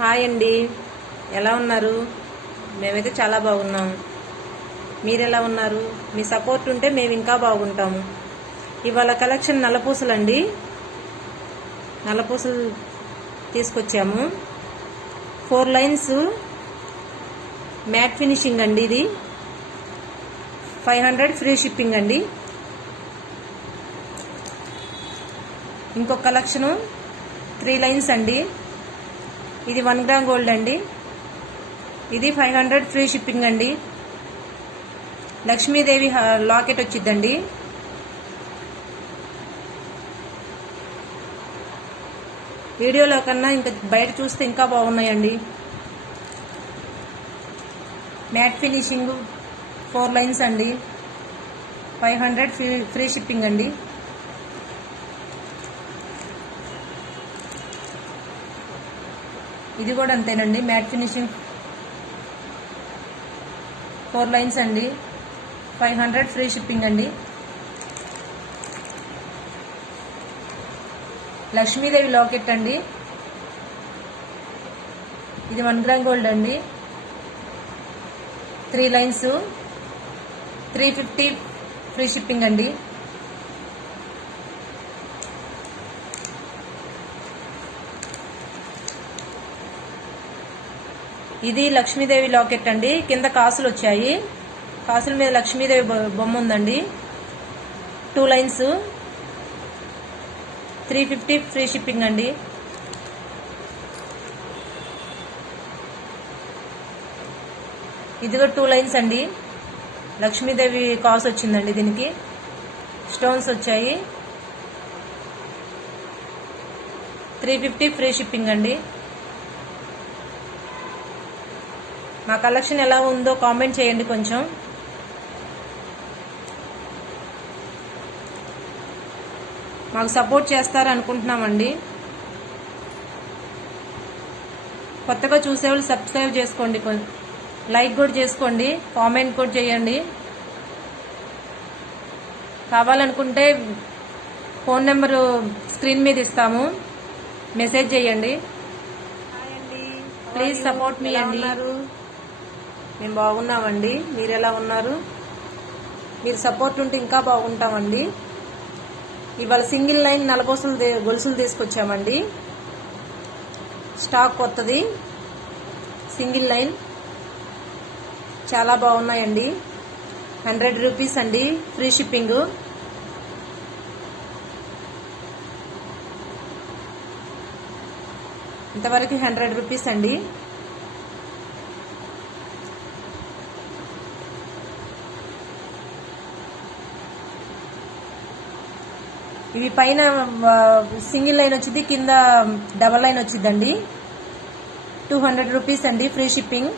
Hi అండి. ఎలా ఉన్నారు? మేమైతే చాలా బాగున్నాం. మీరు ఎలా ఉన్నారు? మీ సపోర్ట్ ఉంటే మేము ఇంకా బాగుంటాము. ఇవాళ కలెక్షన్ నల్లపూసలండి. నల్లపూసలు తీసుకొచ్చాము. ఫోర్ లైన్స్ మ్యాట్ ఫినిషింగ్ అండి ఇది. ఫైవ్ హండ్రెడ్ ఫ్రీ షిప్పింగ్ అండి. ఇంకొక కలెక్షను త్రీ లైన్స్ అండి. ఇది వన్ గ్రామ్ గోల్డ్ అండి. ఇది ఫైవ్ హండ్రెడ్ ఫ్రీ షిప్పింగ్ అండి. లక్ష్మీదేవి లాకెట్ వచ్చిద్దండి. వీడియోలో కన్నా ఇంకా బయట చూస్తే ఇంకా బాగున్నాయండి. మ్యాట్ ఫినిషింగ్ ఫోర్ లైన్స్ అండి. Five hundred free free shipping అండి. ఇది కూడా అంతేనండి. మ్యాట్ ఫినిషింగ్ ఫోర్ లైన్స్ అండి. ఫైవ్ హండ్రెడ్ ఫ్రీ షిప్పింగ్ అండి. లక్ష్మీదేవి లాకెట్ అండి. ఇది వన్ గ్రామ్ గోల్డ్ అండి. Three lines. Three fifty free shipping అండి. ఇది లక్ష్మీదేవి లాకెట్ అండి. కింద కాసులు వచ్చాయి. కాసుల మీద లక్ష్మీదేవి బొ- బొమ్మ ఉందండి. Two lines. Three fifty free shipping అండి. ఇదిగో టూ లైన్స్ అండి. లక్ష్మీదేవి కాసు వచ్చిందండి దీనికి. స్టోన్స్ వచ్చాయి. త్రీ ఫిఫ్టీ ఫ్రీ షిప్పింగ్ అండి. మా కలెక్షన్ ఎలా ఉందో కామెంట్ చేయండి కొంచెం. మాకు సపోర్ట్ చేస్తారు అనుకుంటున్నామండి కొత్తగా చూసేవాళ్ళు సబ్స్క్రైబ్ చేసుకోండి లైక్ కూడా చేసుకోండి కామెంట్ కూడా చేయండి. కావాలనుకుంటే ఫోన్ నెంబరు స్క్రీన్ మీద ఇస్తాము. మెసేజ్ చేయండి. ప్లీజ్ సపోర్ట్ మీ అండి. మేము బాగున్నామండి. మీరు ఎలా ఉన్నారు? మీరు సపోర్ట్ ఉంటే ఇంకా బాగుంటామండి. ఇవాళ సింగిల్ లైన్ నలబోసలు గొలుసులు తీసుకొచ్చామండి. స్టాక్ కొత్తది. సింగిల్ లైన్ చాలా బాగున్నాయండి. హండ్రెడ్ రూపీస్ అండి. Free shipping. ఇంతవరకు హండ్రెడ్ రూపీస్ అండి. ఇవి పైన సింగిల్ లైన్ వచ్చింది కింద డబల్ లైన్ వచ్చిందండి. టూ హండ్రెడ్ రూపీస్ అండి ఫ్రీ షిప్పింగ్.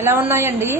ఎలా ఉన్నాయండి?